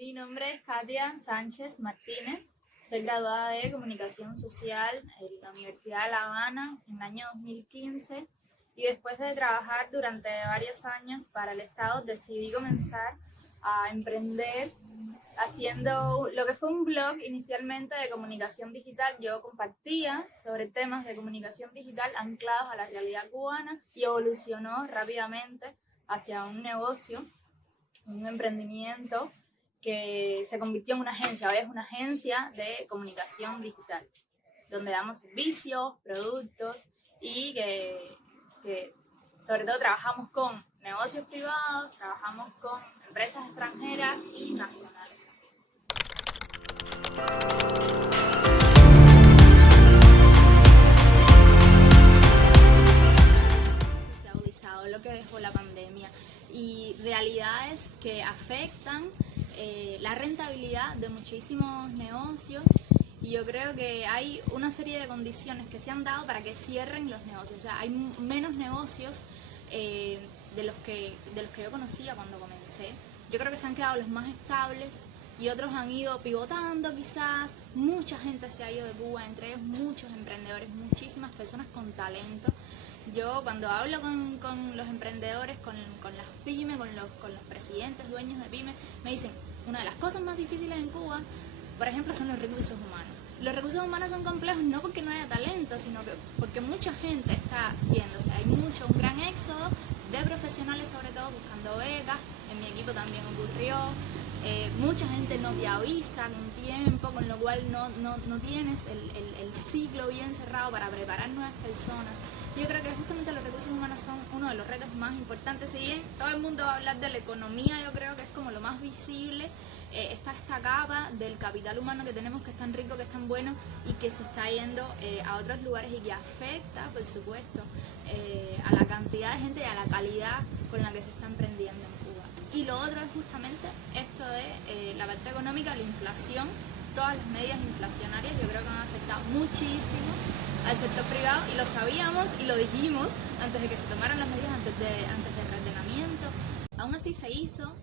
Mi nombre es Katia Sánchez Martínez. Soy graduada de Comunicación Social en la Universidad de La Habana en el año 2015 y después de trabajar durante varios años para el Estado decidí comenzar a emprender haciendo lo que fue un blog inicialmente de comunicación digital. Yo compartía sobre temas de comunicación digital anclados a la realidad cubana y evolucionó rápidamente hacia un negocio, un emprendimiento que se convirtió en una agencia. Hoy es una agencia de comunicación digital, donde damos servicios, productos y que sobre todo trabajamos con negocios privados, trabajamos con empresas extranjeras y nacionales. Se ha agudizado lo que dejó la pandemia y realidades que afectan la rentabilidad de muchísimos negocios, y yo creo que hay una serie de condiciones que se han dado para que cierren los negocios. O sea, hay menos negocios de los que yo conocía cuando comencé. Yo creo que se han quedado los más estables y otros han ido pivotando quizás. Mucha gente se ha ido de Cuba, entre ellos muchos emprendedores, muchísimas personas con talento. Yo cuando hablo con los emprendedores, con las pymes, con los presidentes, dueños de pymes, me dicen, una de las cosas más difíciles en Cuba, por ejemplo, son los recursos humanos. Los recursos humanos son complejos no porque no haya talento, sino que porque mucha gente está yéndose. Hay un gran éxodo de profesionales, sobre todo buscando becas. En mi equipo también ocurrió. Mucha gente no te avisa con tiempo, con lo cual no tienes el ciclo bien cerrado para preparar nuevas personas. Yo creo que justamente los recursos humanos son uno de los retos más importantes. Si bien todo el mundo va a hablar de la economía, yo creo que es como lo más visible. Está esta capa del capital humano que tenemos, que es tan rico, que es tan bueno y que se está yendo a otros lugares y que afecta, por supuesto, a la cantidad de gente y a la calidad con la que se está emprendiendo en Cuba. Y lo otro es justamente esto de la parte económica, la inflación. Todas las medidas inflacionarias yo creo que han afectado muchísimo al sector privado, y lo sabíamos y lo dijimos antes de que se tomaran las medidas, antes del reordenamiento. Aún así se hizo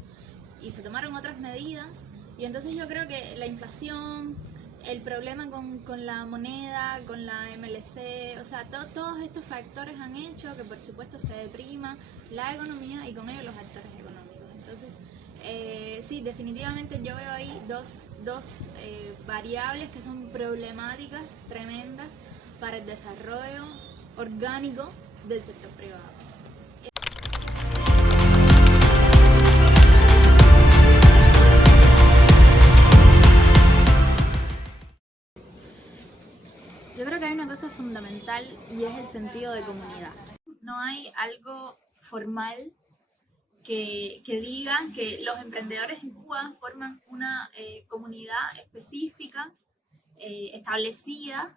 y se tomaron otras medidas, y entonces yo creo que la inflación, el problema con la moneda, con la MLC, o sea, todos estos factores han hecho que por supuesto se deprima la economía y con ello los actores económicos. Entonces sí, definitivamente yo veo ahí dos variables que son problemáticas tremendas para el desarrollo orgánico del sector privado. Yo creo que hay una cosa fundamental y es el sentido de comunidad. No hay algo formal que diga que los emprendedores en Cuba forman una comunidad específica, establecida.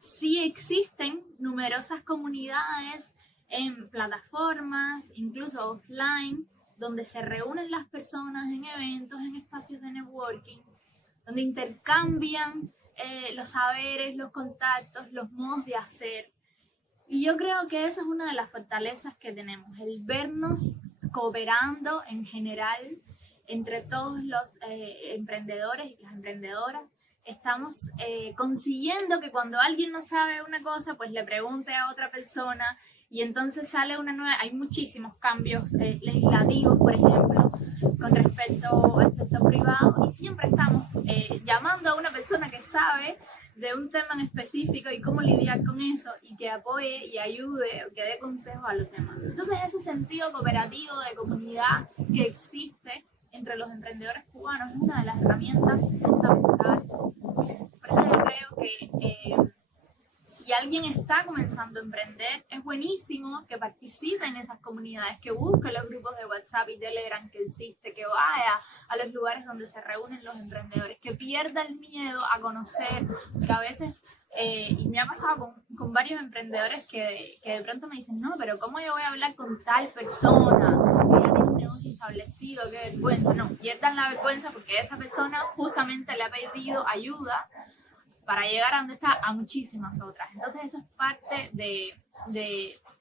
Sí existen numerosas comunidades en plataformas, incluso offline, donde se reúnen las personas en eventos, en espacios de networking, donde intercambian los saberes, los contactos, los modos de hacer. Y yo creo que esa es una de las fortalezas que tenemos, el vernos cooperando en general entre todos los emprendedores y las emprendedoras. Estamos consiguiendo que cuando alguien no sabe una cosa, pues le pregunte a otra persona, y entonces sale una nueva. Hay muchísimos cambios legislativos, por ejemplo, con respecto al sector privado, y siempre estamos llamando a una persona que sabe de un tema en específico y cómo lidiar con eso, y que apoye y ayude o que dé consejos a los demás. Entonces ese sentido cooperativo de comunidad que existe entre los emprendedores cubanos es una de las herramientas fundamentales. Por eso yo creo que si alguien está comenzando a emprender, es buenísimo que participe en esas comunidades, que busque los grupos de WhatsApp y Telegram que existe, que vaya a los lugares donde se reúnen los emprendedores, que pierda el miedo a conocer, que a veces, y me ha pasado con varios emprendedores que de pronto me dicen, no, pero ¿cómo yo voy a hablar con tal persona que ya tiene un negocio establecido? Qué vergüenza. No, pierdan la vergüenza, porque esa persona justamente le ha pedido ayuda para llegar a donde está a muchísimas otras. Entonces eso es parte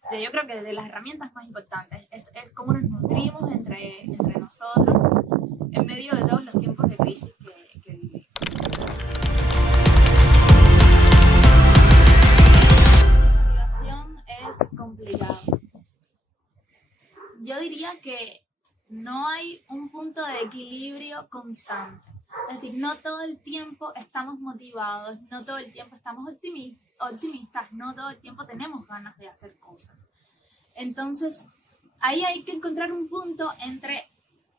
yo creo que de las herramientas más importantes, es cómo nos nutrimos entre nosotros en medio de todos los tiempos de crisis que vivimos. La motivación es complicado. Yo diría que no hay un punto de equilibrio constante. Es decir, no todo el tiempo estamos motivados, no todo el tiempo estamos optimistas, no todo el tiempo tenemos ganas de hacer cosas. Entonces, ahí hay que encontrar un punto entre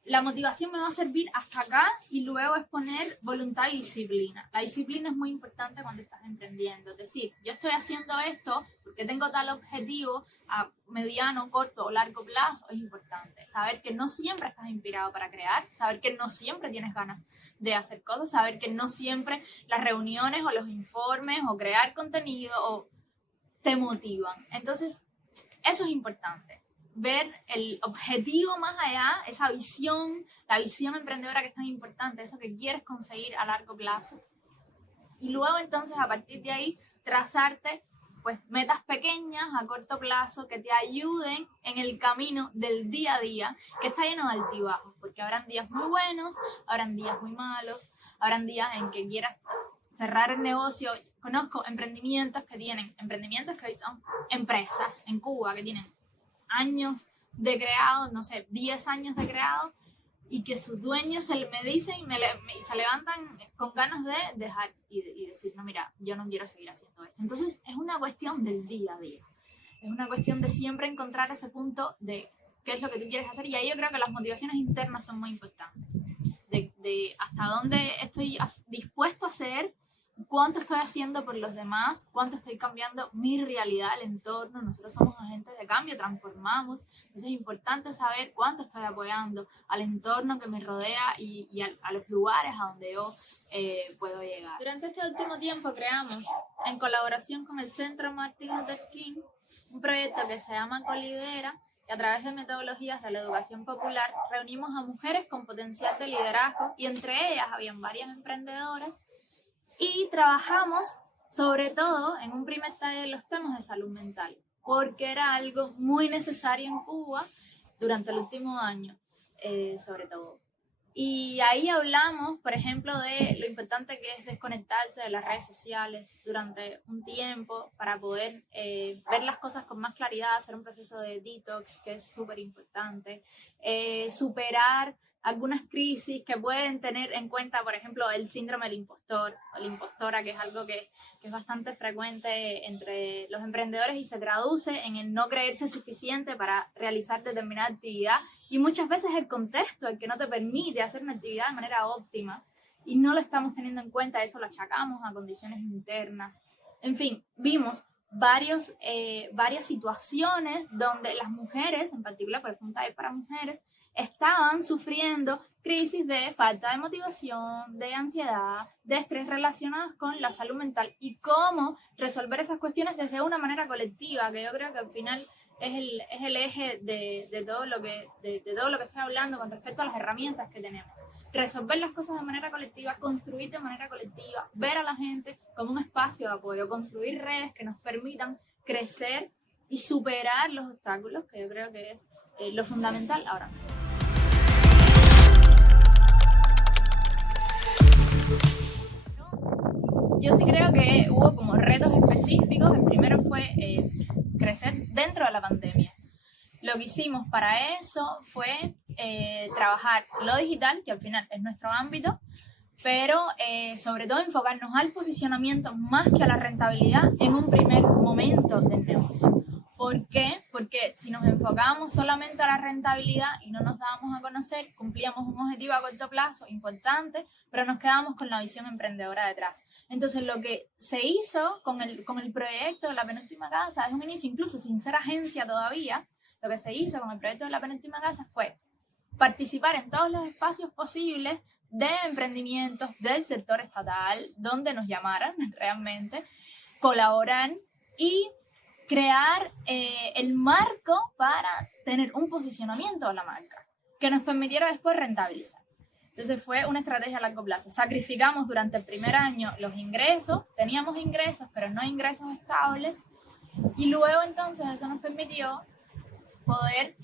la motivación me va a servir hasta acá y luego es poner voluntad y disciplina. La disciplina es muy importante cuando estás emprendiendo. Es decir, yo estoy haciendo esto porque tengo tal objetivo a mediano, corto o largo plazo. Es importante saber que no siempre estás inspirado para crear, saber que no siempre tienes ganas de hacer cosas, saber que no siempre las reuniones o los informes o crear contenido te motivan. Entonces, eso es importante. Ver el objetivo más allá, esa visión, la visión emprendedora que es tan importante, eso que quieres conseguir a largo plazo. Y luego entonces a partir de ahí trazarte pues metas pequeñas a corto plazo que te ayuden en el camino del día a día, que está lleno de altibajos, porque habrán días muy buenos, habrán días muy malos, habrán días en que quieras cerrar el negocio. Conozco emprendimientos que hoy son empresas en Cuba que tienen años de creado, no sé, 10 años de creado, y que sus dueños me dicen y se levantan con ganas de dejar y decir, no, mira, yo no quiero seguir haciendo esto. Entonces es una cuestión del día a día, es una cuestión de siempre encontrar ese punto de qué es lo que tú quieres hacer, y ahí yo creo que las motivaciones internas son muy importantes, de hasta dónde estoy dispuesto a hacer, cuánto estoy haciendo por los demás, cuánto estoy cambiando mi realidad, el entorno. Nosotros somos agentes de cambio, transformamos. Entonces es importante saber cuánto estoy apoyando al entorno que me rodea y a los lugares a donde yo puedo llegar. Durante este último tiempo creamos, en colaboración con el Centro Martin Luther King, un proyecto que se llama Colidera, y a través de metodologías de la educación popular reunimos a mujeres con potencial de liderazgo, y entre ellas habían varias emprendedoras. Y trabajamos sobre todo en un primer taller los temas de salud mental, porque era algo muy necesario en Cuba durante el último año, sobre todo. Y ahí hablamos, por ejemplo, de lo importante que es desconectarse de las redes sociales durante un tiempo para poder ver las cosas con más claridad, hacer un proceso de detox que es súper importante, superar algunas crisis que pueden tener en cuenta, por ejemplo, el síndrome del impostor o la impostora, que es algo que es bastante frecuente entre los emprendedores y se traduce en el no creerse suficiente para realizar determinada actividad, y muchas veces el contexto el que no te permite hacer una actividad de manera óptima y no lo estamos teniendo en cuenta. Eso lo achacamos a condiciones internas. En fin, vimos varias situaciones donde las mujeres, en particular por el Fund Taller para mujeres, estaban sufriendo crisis de falta de motivación, de ansiedad, de estrés relacionados con la salud mental, y cómo resolver esas cuestiones desde una manera colectiva, que yo creo que al final es el eje de todo lo que estoy hablando con respecto a las herramientas que tenemos. Resolver las cosas de manera colectiva, construir de manera colectiva, ver a la gente como un espacio de apoyo, construir redes que nos permitan crecer y superar los obstáculos, que yo creo que es lo fundamental ahora mismo. Yo sí creo que hubo como retos específicos. El primero fue crecer dentro de la pandemia. Lo que hicimos para eso fue trabajar lo digital, que al final es nuestro ámbito, pero sobre todo enfocarnos al posicionamiento más que a la rentabilidad en un primer momento del negocio. ¿Por qué? Porque si nos enfocábamos solamente a la rentabilidad y no nos dábamos a conocer, cumplíamos un objetivo a corto plazo importante, pero nos quedábamos con la visión emprendedora detrás. Entonces lo que se hizo con el proyecto de La Penúltima Casa, es un inicio incluso sin ser agencia todavía, lo que se hizo con el proyecto de La Penúltima Casa fue participar en todos los espacios posibles de emprendimientos del sector estatal, donde nos llamaran realmente, colaborar y crear el marco para tener un posicionamiento de la marca que nos permitiera después rentabilizar. Entonces fue una estrategia a largo plazo. Sacrificamos durante el primer año los ingresos, teníamos ingresos, pero no ingresos estables, y luego entonces eso nos permitió poder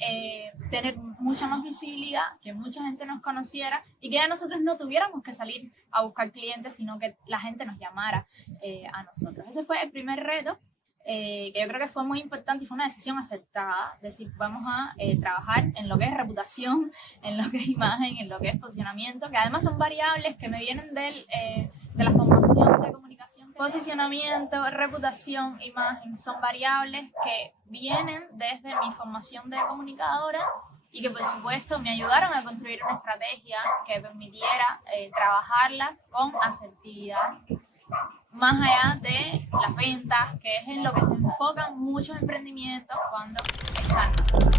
tener mucha más visibilidad, que mucha gente nos conociera y que ya nosotros no tuviéramos que salir a buscar clientes, sino que la gente nos llamara a nosotros. Ese fue el primer reto, que yo creo que fue muy importante y fue una decisión acertada, decir, vamos a trabajar en lo que es reputación, en lo que es imagen, en lo que es posicionamiento, que además son variables que me vienen de la formación de comunicación. Posicionamiento, reputación, imagen, son variables que vienen desde mi formación de comunicadora y que por supuesto me ayudaron a construir una estrategia que permitiera trabajarlas con asertividad, más allá de las ventas, que es en lo que se enfocan muchos emprendimientos cuando están naciendo.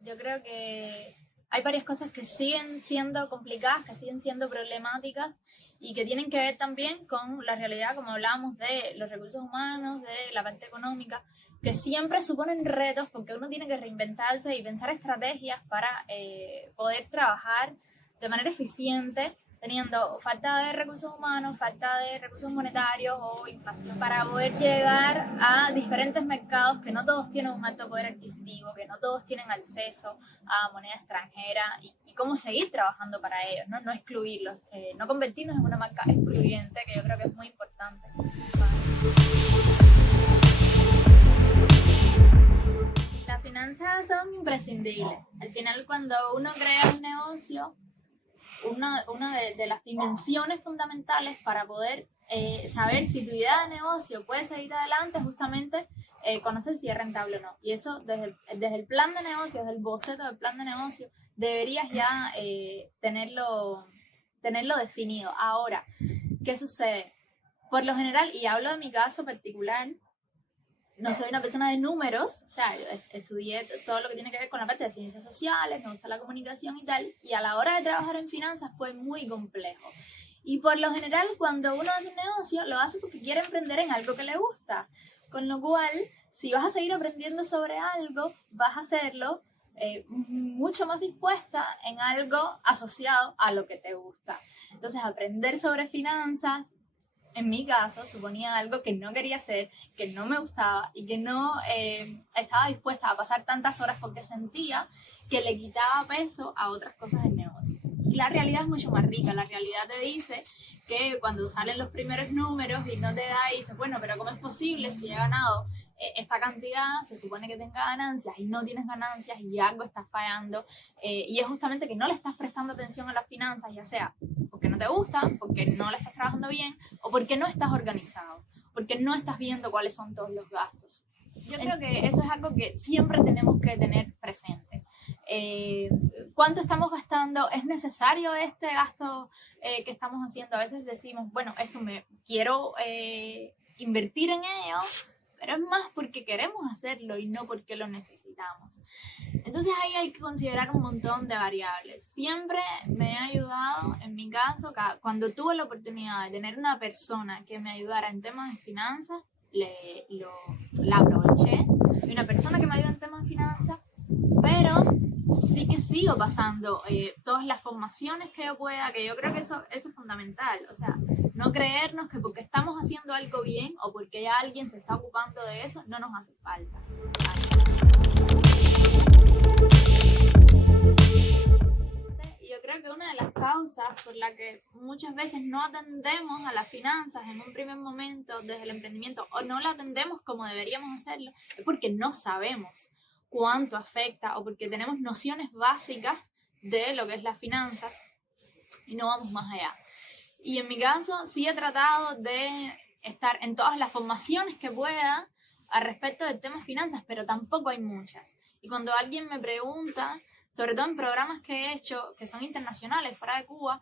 Yo creo que hay varias cosas que siguen siendo complicadas, que siguen siendo problemáticas y que tienen que ver también con la realidad, como hablábamos, de los recursos humanos, de la parte económica, que siempre suponen retos porque uno tiene que reinventarse y pensar estrategias para poder trabajar de manera eficiente, teniendo falta de recursos humanos, falta de recursos monetarios o inflación, para poder llegar a diferentes mercados que no todos tienen un alto poder adquisitivo, que no todos tienen acceso a moneda extranjera y cómo seguir trabajando para ellos, no excluirlos, no convertirnos en una marca excluyente, que yo creo que es muy importante. Las finanzas son imprescindibles. Al final, cuando uno crea un negocio, una de las dimensiones fundamentales para poder saber si tu idea de negocio puede seguir adelante es justamente conocer si es rentable o no. Y eso desde el plan de negocio, desde el boceto del plan de negocio, deberías ya tenerlo definido. Ahora, ¿qué sucede? Por lo general, y hablo de mi caso particular, no soy una persona de números, o sea, yo estudié todo lo que tiene que ver con la parte de ciencias sociales, me gusta la comunicación y tal, y a la hora de trabajar en finanzas fue muy complejo. Y por lo general, cuando uno hace un negocio, lo hace porque quiere emprender en algo que le gusta. Con lo cual, si vas a seguir aprendiendo sobre algo, vas a hacerlo mucho más dispuesta en algo asociado a lo que te gusta. Entonces, aprender sobre finanzas, en mi caso, suponía algo que no quería hacer, que no me gustaba y que no estaba dispuesta a pasar tantas horas porque sentía que le quitaba peso a otras cosas del negocio. Y la realidad es mucho más rica. La realidad te dice que cuando salen los primeros números y no te da y dices, bueno, pero ¿cómo es posible si he ganado esta cantidad? Se supone que tenga ganancias y no tienes ganancias y algo está fallando. Y es justamente que no le estás prestando atención a las finanzas, ya sea porque no te gustan, porque no la estás trabajando bien o porque no estás organizado, porque no estás viendo cuáles son todos los gastos. Yo creo que eso es algo que siempre tenemos que tener presente. ¿Cuánto estamos gastando? ¿Es necesario este gasto que estamos haciendo? A veces decimos, bueno, esto me quiero invertir en ello, pero es más porque queremos hacerlo y no porque lo necesitamos. Entonces ahí hay que considerar un montón de variables. Siempre me ha ayudado, en mi caso, cuando tuve la oportunidad de tener una persona que me ayudara en temas de finanzas, la aproveché. Una persona que me ayuda en temas de finanzas, pero sí que sigo pasando todas las formaciones que yo pueda, que yo creo que eso es fundamental. O sea, no creernos que porque estamos haciendo algo bien o porque ya alguien se está ocupando de eso, no nos hace falta. Yo creo que una de las causas por la que muchas veces no atendemos a las finanzas en un primer momento desde el emprendimiento o no la atendemos como deberíamos hacerlo es porque no sabemos cuánto afecta o porque tenemos nociones básicas de lo que es las finanzas y no vamos más allá. Y en mi caso sí he tratado de estar en todas las formaciones que pueda al respecto del tema finanzas, pero tampoco hay muchas. Y cuando alguien me pregunta, sobre todo en programas que he hecho, que son internacionales, fuera de Cuba,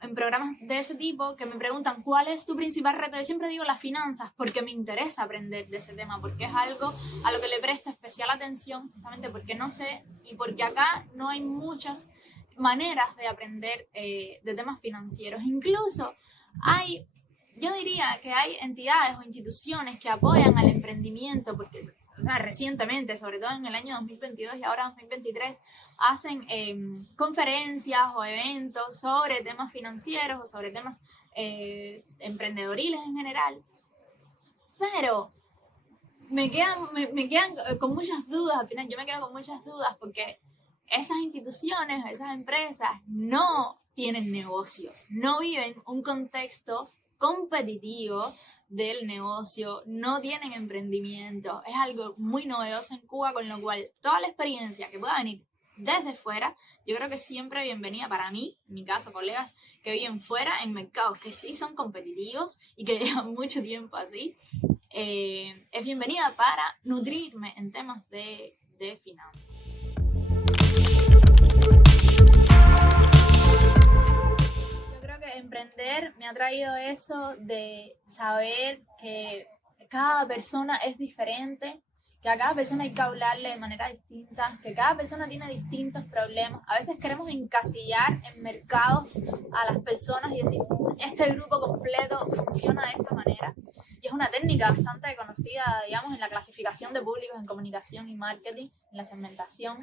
en programas de ese tipo, que me preguntan ¿cuál es tu principal reto? Yo siempre digo las finanzas, porque me interesa aprender de ese tema, porque es algo a lo que le presto especial atención, justamente porque no sé y porque acá no hay muchas maneras de aprender de temas financieros. Incluso yo diría que hay entidades o instituciones que apoyan al emprendimiento, porque o sea, recientemente, sobre todo en el año 2022 y ahora 2023, hacen conferencias o eventos sobre temas financieros o sobre temas emprendedoriles en general. Pero me quedan con muchas dudas, al final yo me quedo con muchas dudas porque esas instituciones, esas empresas no tienen negocios, no viven un contexto competitivo del negocio, no tienen emprendimiento, es algo muy novedoso en Cuba, con lo cual toda la experiencia que pueda venir desde fuera, yo creo que siempre bienvenida para mí, en mi caso colegas que viven fuera en mercados que sí son competitivos y que llevan mucho tiempo así, es bienvenida para nutrirme en temas de finanzas. Yo creo que emprender me ha traído eso de saber que cada persona es diferente, que a cada persona hay que hablarle de manera distinta, que cada persona tiene distintos problemas. A veces queremos encasillar en mercados a las personas y decir, este grupo completo funciona de esta manera. Y es una técnica bastante conocida, digamos, en la clasificación de públicos en comunicación y marketing, en la segmentación.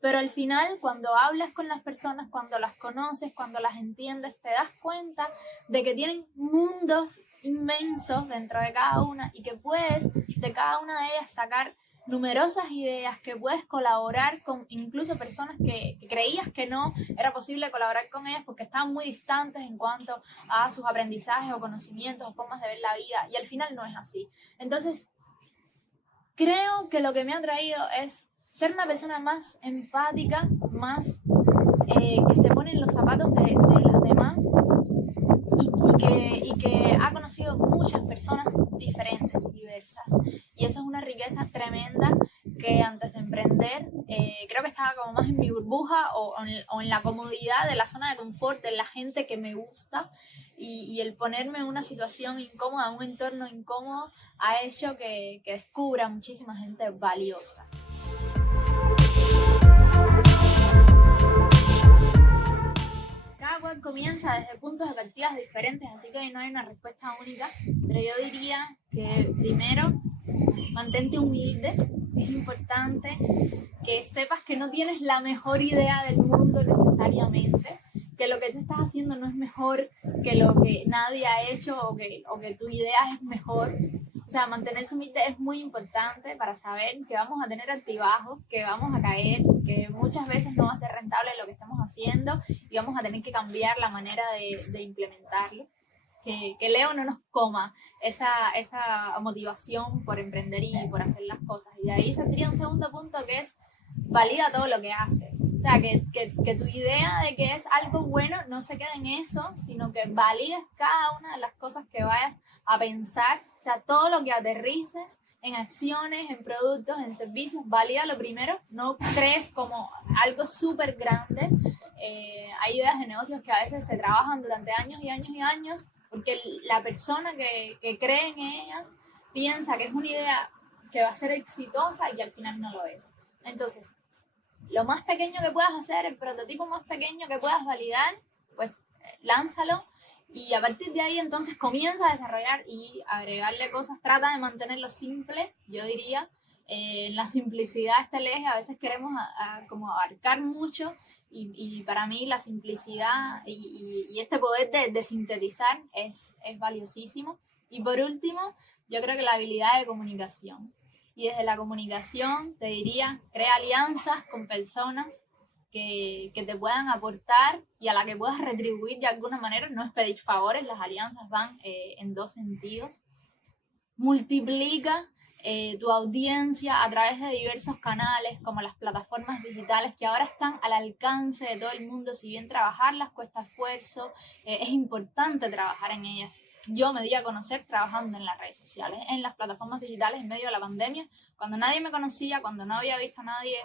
Pero al final, cuando hablas con las personas, cuando las conoces, cuando las entiendes, te das cuenta de que tienen mundos inmensos dentro de cada una y que puedes de cada una de ellas sacar numerosas ideas, que puedes colaborar con incluso personas que creías que no era posible colaborar con ellas porque estaban muy distantes en cuanto a sus aprendizajes o conocimientos o formas de ver la vida, y al final no es así. Entonces, creo que lo que me ha traído es ser una persona más empática, más que se pone en los zapatos de las demás y que ha conocido muchas personas diferentes, diversas. Y eso es una riqueza tremenda que antes de emprender creo que estaba como más en mi burbuja o en la comodidad de la zona de confort de la gente que me gusta, y el ponerme en una situación incómoda, un entorno incómodo, ha hecho que descubra muchísima gente valiosa. Cada cual comienza desde puntos de partida diferentes, así que no hay una respuesta única, pero yo diría que primero, mantente humilde. Es importante que sepas que no tienes la mejor idea del mundo necesariamente, que lo que tú estás haciendo no es mejor que lo que nadie ha hecho o que tu idea es mejor. O sea, mantenerse humilde es muy importante para saber que vamos a tener altibajos, que vamos a caer, que muchas veces no va a ser rentable lo que estamos haciendo y vamos a tener que cambiar la manera de implementarlo. Que el ego no nos coma esa motivación por emprender y por hacer las cosas. Y de ahí saldría un segundo punto, que es valida todo lo que haces. O sea, que tu idea de que es algo bueno no se quede en eso, sino que valides cada una de las cosas que vayas a pensar. O sea, todo lo que aterrices en acciones, en productos, en servicios, valídalo primero. No crees como algo súper grande. Hay ideas de negocios que a veces se trabajan durante años y años y años, porque la persona que cree en ellas piensa que es una idea que va a ser exitosa y al final no lo es. Entonces, lo más pequeño que puedas hacer, el prototipo más pequeño que puedas validar, pues lánzalo, y a partir de ahí entonces comienza a desarrollar y agregarle cosas. Trata de mantenerlo simple, yo diría. En la simplicidad está el eje. A veces queremos como abarcar mucho, y para mí la simplicidad y este poder de sintetizar es valiosísimo. Y por último, yo creo que la habilidad de comunicación. Y desde la comunicación te diría, crea alianzas con personas que te puedan aportar y a la que puedas retribuir de alguna manera. No es pedir favores, las alianzas van en dos sentidos. Multiplica tu audiencia a través de diversos canales, como las plataformas digitales, que ahora están al alcance de todo el mundo. Si bien trabajarlas cuesta esfuerzo, es importante trabajar en ellas. Yo me di a conocer trabajando en las redes sociales, en las plataformas digitales en medio de la pandemia, cuando nadie me conocía, cuando no había visto a nadie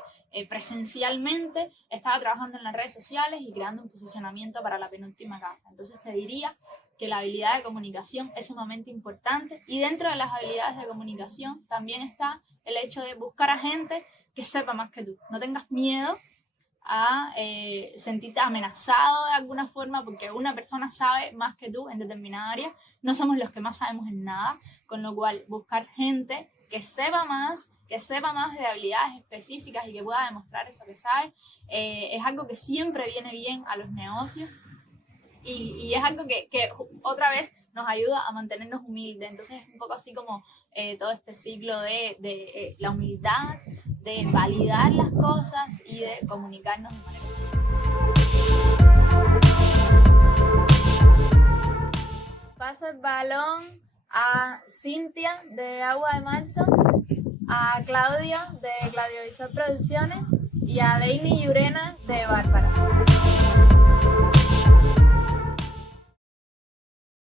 presencialmente. Estaba trabajando en las redes sociales y creando un posicionamiento para la penúltima casa. Entonces te diría que la habilidad de comunicación es sumamente importante, y dentro de las habilidades de comunicación también está el hecho de buscar a gente que sepa más que tú. No tengas miedo a sentirte amenazado de alguna forma porque una persona sabe más que tú en determinada área. No somos los que más sabemos en nada, con lo cual buscar gente que sepa más que sepa más de habilidades específicas y que pueda demostrar eso que sabe, es algo que siempre viene bien a los negocios y es algo que otra vez nos ayuda a mantenernos humildes. Entonces es un poco así como todo este ciclo de la humildad, de validar las cosas y de comunicarnos de manera. Paso el balón a Cintia de Agua de Marzo, a Claudio de Claudio Visual Producciones y a Deini Llurena de Bárbaras.